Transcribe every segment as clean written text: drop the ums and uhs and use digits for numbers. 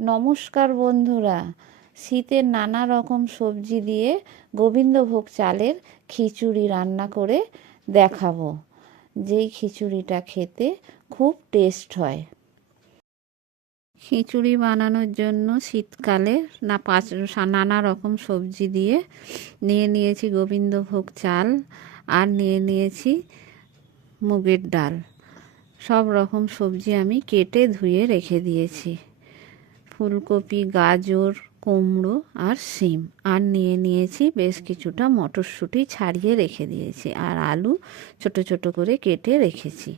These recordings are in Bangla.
নমস্কার বন্ধুরা, শীতের নানা রকম সবজি দিয়ে গোবিন্দভোগ চালের খিচুড়ি রান্না করে দেখাবো, যেই খিচুড়িটা খেতে খুব টেস্ট হয়। খিচুড়ি বানানোর জন্য শীতকালে নানা রকম সবজি দিয়ে নিয়ে নিয়েছি গোবিন্দভোগ চাল, আর নিয়ে নিয়েছি মুগের ডাল। সব রকম সবজি আমি কেটে ধুয়ে রেখে দিয়েছি। ফুলকপি, গাজর, কুমড়ো আর শিম, আর নিয়ে নিয়েছি বেশ কিছুটা মটরশুঁটি ছাড়িয়ে রেখে দিয়েছি, আর আলু ছোট ছোট করে কেটে রেখেছি।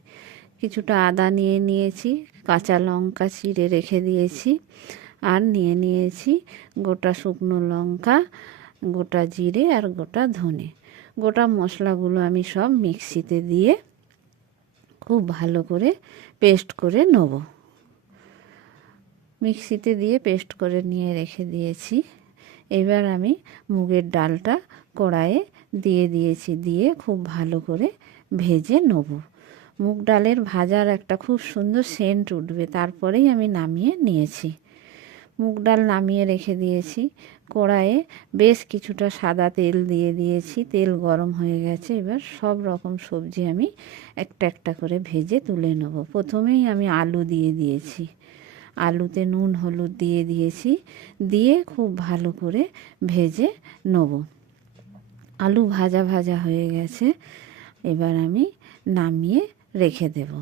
কিছুটা আদা নিয়ে নিয়েছি, কাঁচা লঙ্কা চিড়ে রেখে দিয়েছি, আর নিয়ে নিয়েছি গোটা শুকনো লঙ্কা, গোটা জিরে আর গোটা ধনে। গোটা মশলাগুলো আমি সব মিক্সিতে দিয়ে খুব ভালো করে পেস্ট করে নেব। মিক্সিতে দিয়ে পেস্ট করে নিয়ে রেখে দিয়েছি। এবার আমি মুগের ডালটা কড়াইয়ে দিয়ে দিয়েছি, দিয়ে খুব ভালো করে ভেজে নেব। মুগ ডালের ভাজার একটা খুব সুন্দর সেন্ট উঠবে, তারপরেই আমি নামিয়ে নিয়েছি। মুগ ডাল নামিয়ে রেখে দিয়েছি। কড়াইয়ে বেশ কিছুটা সাদা তেল দিয়ে দিয়েছি, তেল গরম হয়ে গেছে। এবার সব রকম সবজি আমি একটা একটা করে ভেজে তুলে নেব। প্রথমেই আমি আলু দিয়ে দিয়েছি, আলুতে নুন হলুদ দিয়ে দিয়েছি, দিয়ে খুব ভালো করে ভেজে নেব। আলু ভাজা ভাজা হয়ে গেছে, এবার আমি নামিয়ে রেখে দেব।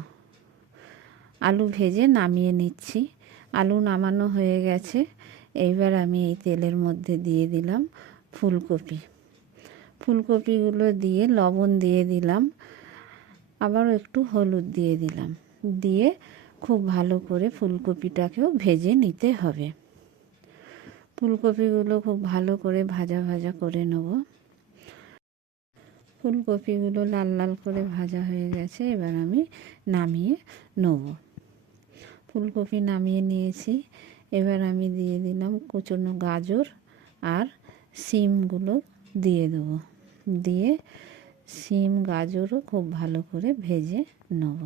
আলু ভেজে নামিয়ে নিচ্ছি। আলু নামানো হয়ে গেছে। এইবার আমি এই তেলের মধ্যে দিয়ে দিলাম ফুলকপি। ফুলকপিগুলো দিয়ে লবণ দিয়ে দিলাম, আবারও একটু হলুদ দিয়ে দিলাম, দিয়ে খুব ভালো করে ফুলকপিটাকেও ভেজে নিতে হবে। ফুলকপিগুলো খুব ভালো করে ভাজা ভাজা করে নেব। ফুলকপিগুলো লাল লাল করে ভাজা হয়ে গেছে, এবার আমি নামিয়ে নেব। ফুলকপি নামিয়ে নিয়েছি। এবার আমি দিয়ে দিলাম কুচনো গাজর আর শিমগুলো দিয়ে দেবো, দিয়ে শিম গাজরও খুব ভালো করে ভেজে নেব।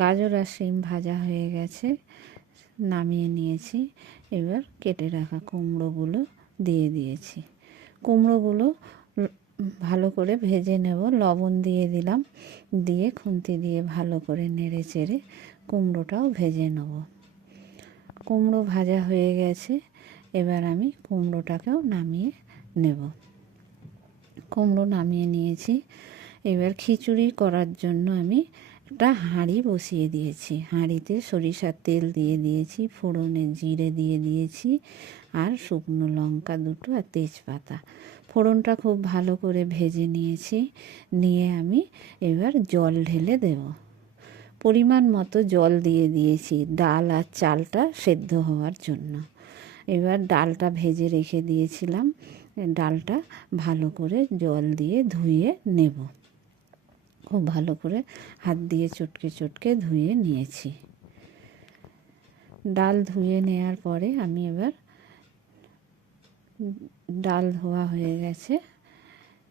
গাজর আর শিম ভাজা হয়ে গেছে, নামিয়ে নিয়েছি। এবার কেটে রাখা কুমড়োগুলো দিয়ে দিয়েছি। কুমড়োগুলো ভালো করে ভেজে নেব। লবণ দিয়ে দিলাম, দিয়ে খুন্তি দিয়ে ভালো করে নেড়ে চেড়ে কুমড়োটাও ভেজে নেব। কুমড়ো ভাজা হয়ে গেছে, এবার আমি কুমড়োটাকেও নামিয়ে নেব। কুমড়ো নামিয়ে নিয়েছি। এবার খিচুড়ি করার জন্য আমি একটা হাঁড়ি বসিয়ে দিয়েছি। হাঁড়িতে সরিষার তেল দিয়ে দিয়েছি, ফোড়নে জিরে দিয়ে দিয়েছি, আর শুকনো লঙ্কা দুটো আর তেজপাতা। ফোড়নটা খুব ভালো করে ভেজে নিয়েছি। নিয়ে আমি এবার জল ঢেলে দেব। পরিমাণ মতো জল দিয়ে দিয়েছি ডাল আর চালটা সেদ্ধ হওয়ার জন্য। এবার ডালটা ভেজে রেখে দিয়েছিলাম, ডালটা ভালো করে জল দিয়ে ধুয়ে নেব। খুব ভালো করে হাত দিয়ে চটকে চটকে ধুয়ে নিয়েছি। ডাল ধুয়ে নেওয়ার পরে আমি এবার ডাল ধোয়া হয়ে গেছে,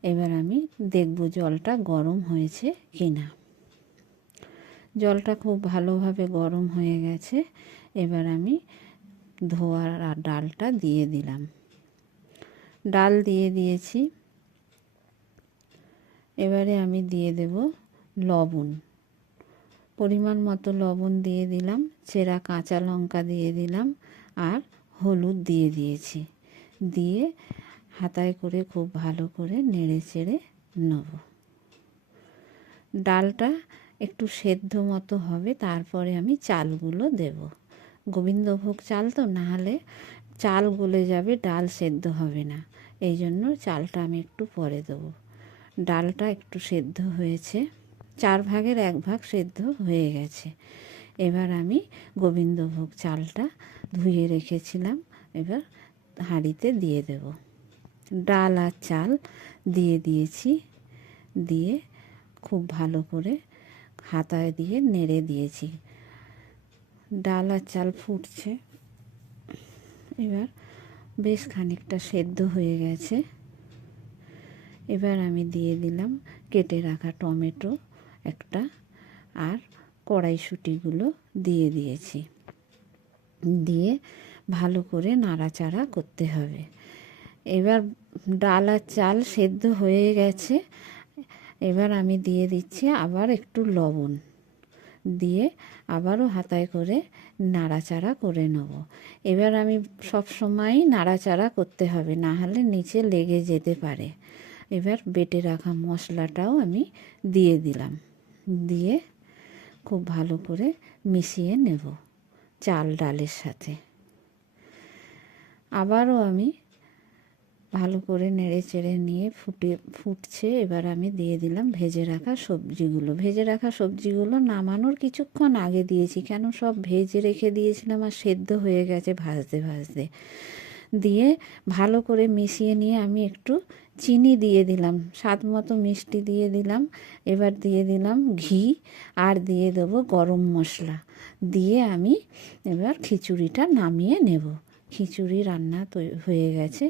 এবার আমি দেখব জলটা গরম হয়েছে কিনা। জলটা খুব ভালোভাবে গরম হয়ে গেছে। এবার আমি ধোয়ার আর ডালটা দিয়ে দিলাম। ডাল দিয়ে দিয়েছি। এবারে আমি দিয়ে দেব লবণ। পরিমাণ মতো লবণ দিয়ে দিলাম, চেরা কাঁচা লঙ্কা দিয়ে দিলাম, আর হলুদ দিয়ে দিয়েছি। দিয়ে হাতায় করে খুব ভালো করে নেড়ে চেড়ে নেব। ডালটা একটু সেদ্ধ মতো হবে, তারপরে আমি চালগুলো দেব। গোবিন্দভোগ চাল তো, না হলে চাল গলে যাবে, ডাল সেদ্ধ হবে না। এই জন্য চালটা আমি একটু পরে দেবো। ডালটা একটু সেদ্ধ হয়েছে, 1/4 ভাগ সেদ্ধ হয়ে গেছে। এবার আমি গোবিন্দভোগ চালটা ধুয়ে রেখেছিলাম, এবার হাঁড়িতে দিয়ে দেব। ডাল আর চাল দিয়ে দিয়েছি, দিয়ে খুব ভালো করে হাতায় দিয়ে নেড়ে দিয়েছি। ডাল আর চাল ফুটছে, এবার বেশ খানিকটা সেদ্ধ হয়ে গেছে। এবার আমি দিয়ে দিলাম কেটে রাখা টমেটো একটা, আর কড়াইশুঁটিগুলো দিয়ে দিয়েছি। দিয়ে ভালো করে নাড়াচাড়া করতে হবে। এবার ডাল আর চাল সেদ্ধ হয়ে গেছে। এবার আমি দিয়ে দিচ্ছি আবার একটু লবণ, দিয়ে আবারও হাতায় করে নাড়াচাড়া করে নেব। এবার আমি সব সময় নাড়াচাড়া করতে হবে, না হলে নিচে লেগে যেতে পারে। এবার বেটে রাখা মশলাটাও আমি দিয়ে দিলাম, দিয়ে খুব ভালো করে মিশিয়ে নেব চাল ডালের সাথে। আবারও আমি ভালো করে নেড়ে চেড়ে নিয়ে ফুটছে। এবার আমি দিয়ে দিলাম ভেজে রাখা সবজিগুলো। ভেজে রাখা সবজিগুলো নামানোর কিছুক্ষণ আগে দিয়েছি, কেন সব ভেজে রেখে দিয়েছিলাম আর সেদ্ধ হয়ে গেছে ভাজতে ভাজতে। দিয়ে ভালো করে মিশিয়ে নিয়ে আমি একটু চিনি দিয়ে দিলাম, স্বাদ মতো মিষ্টি দিয়ে দিলাম। এবার দিয়ে দিলাম ঘি আর দিয়ে দেবো গরম মশলা, দিয়ে আমি এবার খিচুড়িটা নামিয়ে নেব। খিচুড়ি রান্না হয়ে গেছে।